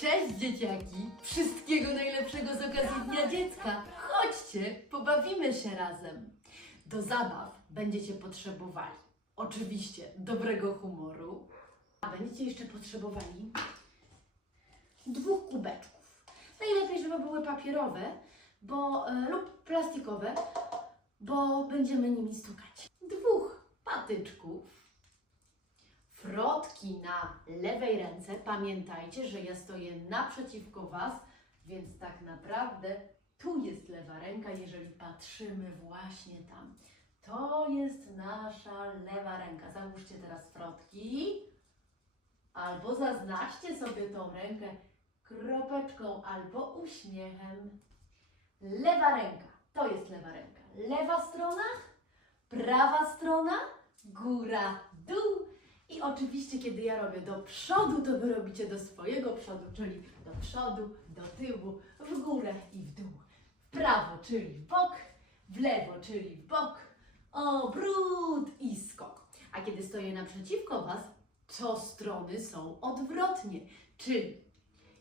Cześć dzieciaki! Wszystkiego najlepszego z okazji Dnia Dziecka! Chodźcie, pobawimy się razem! Do zabaw będziecie potrzebowali oczywiście dobrego humoru, a będziecie jeszcze potrzebowali dwóch kubeczków. Najlepiej, żeby były papierowe bo, e, lub plastikowe, bo będziemy nimi stukać. Dwóch patyczków, frotki na lewej ręce. Pamiętajcie, że ja stoję naprzeciwko Was, więc tak naprawdę tu jest lewa ręka, jeżeli patrzymy właśnie tam. To jest nasza lewa ręka. Załóżcie teraz frotki, albo zaznaczcie sobie tą rękę kropeczką albo uśmiechem. Lewa ręka, to jest lewa ręka. Lewa strona, prawa strona, góra, dół. I oczywiście, kiedy ja robię do przodu, to wy robicie do swojego przodu, czyli do przodu, do tyłu, w górę i w dół. W prawo, czyli w bok, w lewo, czyli w bok, obrót i skok. A kiedy stoję naprzeciwko Was, to strony są odwrotnie, czyli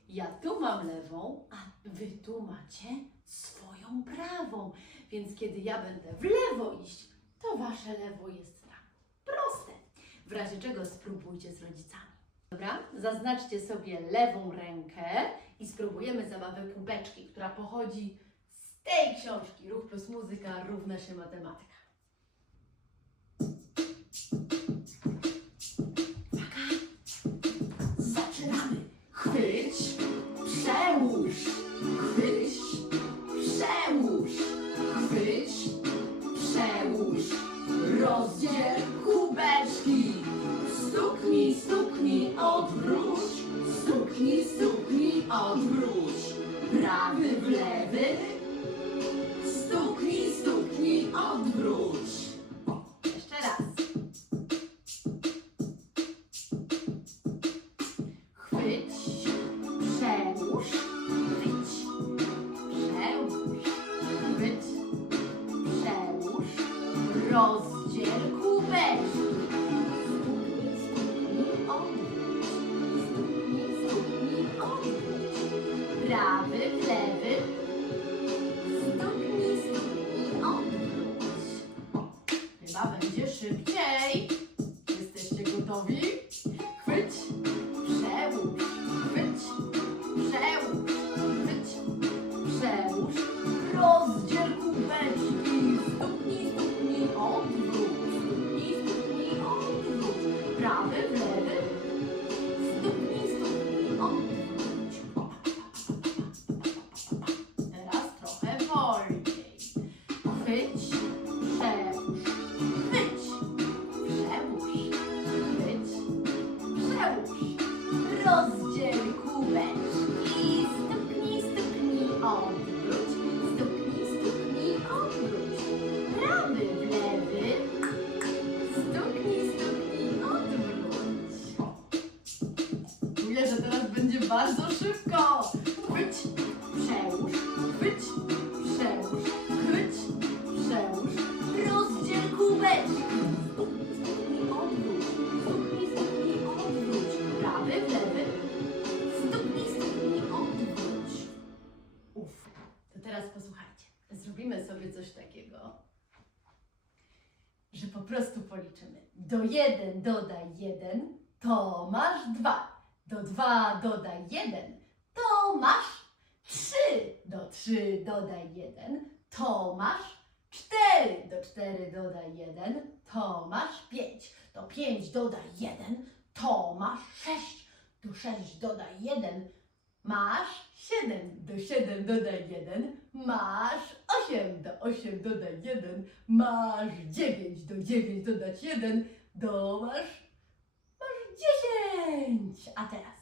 ja tu mam lewą, a Wy tu macie swoją prawą. Więc kiedy ja będę w lewo iść, to Wasze lewo jest. W razie czego spróbujcie z rodzicami. Dobra? Zaznaczcie sobie lewą rękę i spróbujemy zabawę kubeczki, która pochodzi z tej książki. Ruch plus muzyka równa się matematyka. Stuknij, stuknij, odwróć, stuknij, stuknij, odwróć. Prawy w lewy, stuknij, stuknij, odwróć. Jeszcze raz. Chwyć, przełóż, chwyć, przełóż, chwyć, przełóż, rozdziel szybko. Chwyć, przełóż, chwyć, przełóż, chwyć, przełóż, rozdziel kubeczki. Stuknij, odwróć, stuknij, stuknij, odwróć, prawy w lewy, stuknij, stuknij, odwróć. Uf, to teraz posłuchajcie. Zrobimy sobie coś takiego, że po prostu policzymy. Do 1 dodaj 1, to masz 2. Do 2 dodaj 1, to masz 3. Do 3 dodaj 1, to masz 4. Do 4 dodaj 1, to masz 5. Do 5 dodaj 1, to masz 6. Do 6 dodaj 1, masz 7. Do 7 dodaj 1, masz 8. Do 8 dodaj 1, masz 9. Do 9 dodać 1, do masz, masz 10. A teraz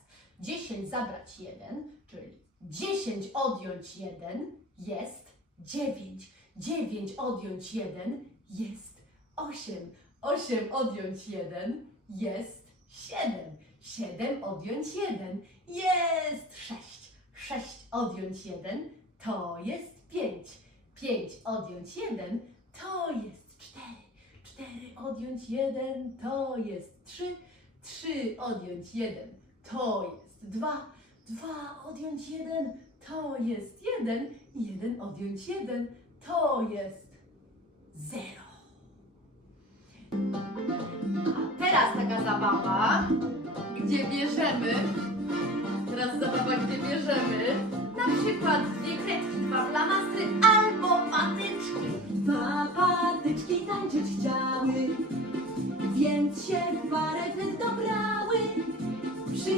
10 zabrać 1, czyli 10 odjąć 1 jest 9. 9 odjąć 1 jest 8. 8 odjąć 1 jest 7. 7 odjąć 1 jest 6. 6 odjąć 1 to jest 5. 5 odjąć 1 to jest 4. 4 odjąć 1 to jest 3. 3 odjąć 1 to jest 2. Dwa odjąć jeden to jest jeden. Jeden odjąć jeden to jest zero. A teraz taka zabawa, gdzie bierzemy, teraz zabawa, gdzie bierzemy na przykład dwie kredki, dwa flamastry albo patyczki. Dwa patyczki tańczyć chciały,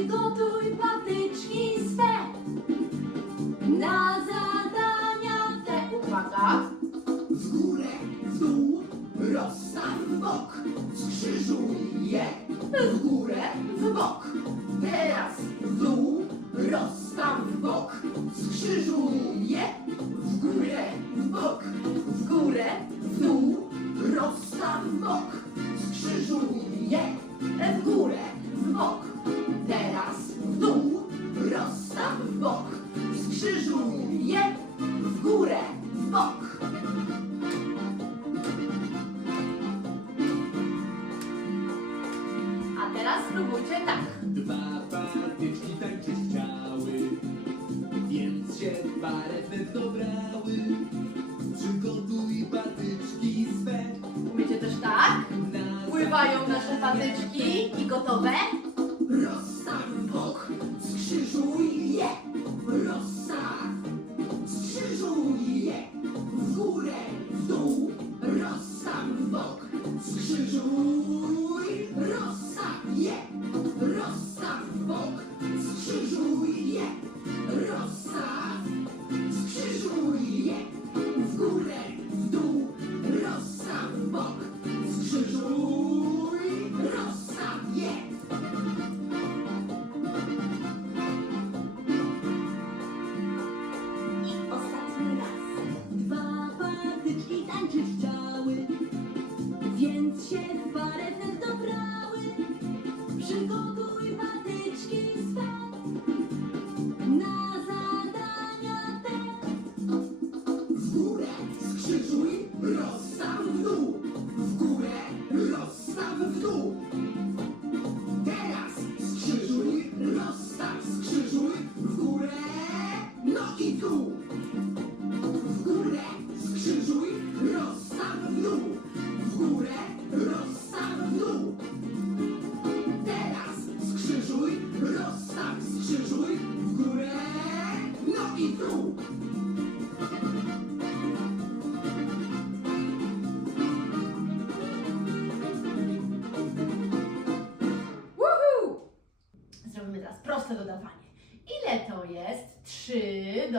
Przygotuj patyczki swe na zadania te. Uwaga, W górę, w dół, rozstaw w bok, skrzyżuj je, w górę, w bok. Teraz w dół, rozstaw w bok, skrzyżuj je, w górę, w bok, w górę, w dół, rozstaw w bok, parę wnet dobrały. Przygotuj patyczki swe Umiecie też tak? Pływają nasze patyczki i gotowe?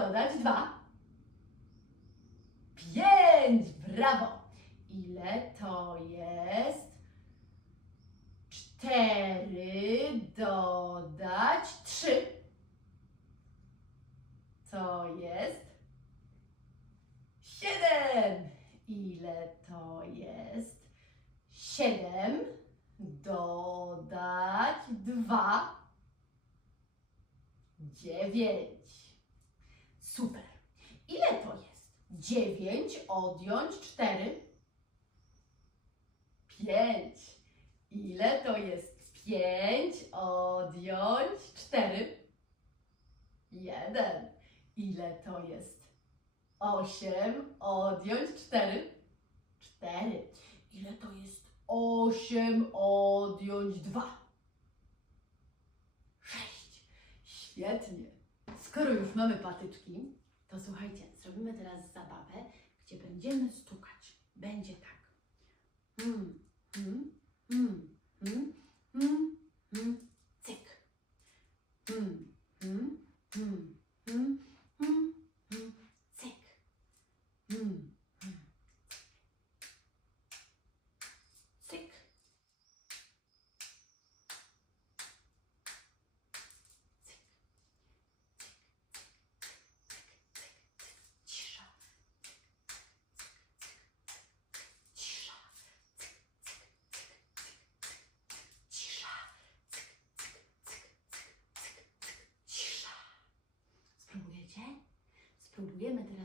Dodać 2? 5! Brawo! Ile to jest 4 dodać 3? To jest 7! Ile to jest 7 dodać dwa, dziewięć. Super. Ile to jest? Dziewięć odjąć cztery? Pięć. Ile to jest? Pięć odjąć cztery? Jeden. Ile to jest? Osiem odjąć cztery? Cztery. Ile to jest? Osiem odjąć dwa? Sześć. Świetnie. Skoro już mamy patyczki, to słuchajcie, zrobimy teraz zabawę, gdzie będziemy stukać. Będzie tak. Hmm, hmm, hmm, hmm, cyk. Hmm, cyk. ሁሌ መድረስ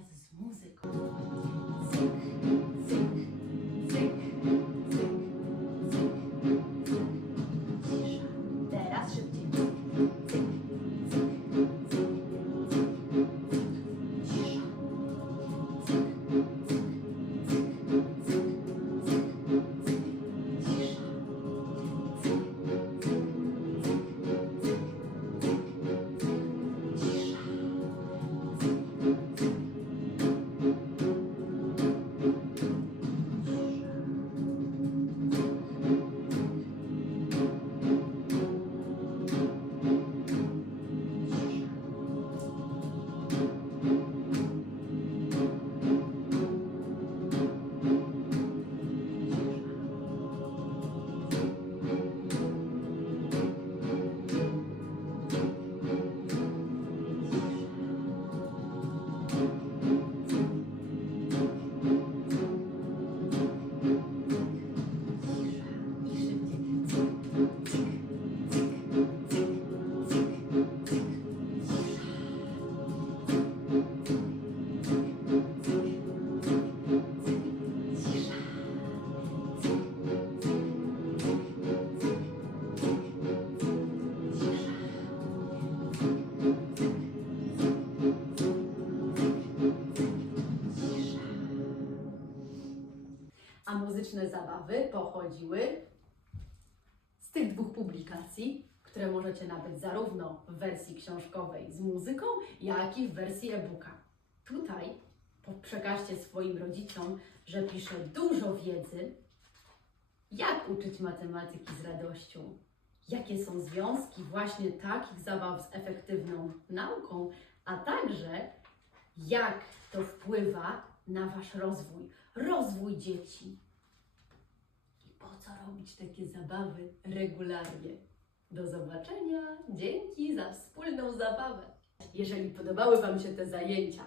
fantastyczne zabawy pochodziły z tych dwóch publikacji, które możecie nabyć zarówno w wersji książkowej z muzyką, jak i w wersji e-booka. Tutaj przekażcie swoim rodzicom, że piszę dużo wiedzy, jak uczyć matematyki z radością, jakie są związki właśnie takich zabaw z efektywną nauką, a także jak to wpływa na Wasz rozwój, rozwój dzieci. Po co robić takie zabawy regularnie? Do zobaczenia. Dzięki za wspólną zabawę. Jeżeli podobały Wam się te zajęcia,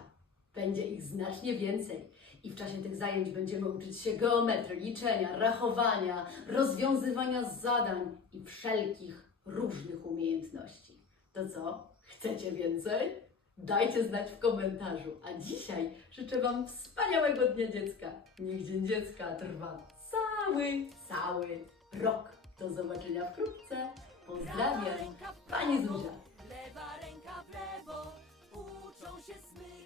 będzie ich znacznie więcej. I w czasie tych zajęć będziemy uczyć się geometrii, liczenia, rachowania, rozwiązywania zadań i wszelkich różnych umiejętności. To co? Chcecie więcej? Dajcie znać w komentarzu. A dzisiaj życzę Wam wspaniałego Dnia Dziecka. Niech Dzień Dziecka trwa cały, cały rok. Do zobaczenia wkrótce. Pozdrawiam. Pani Zuzia. Lewa ręka w lewo, uczą się smyki.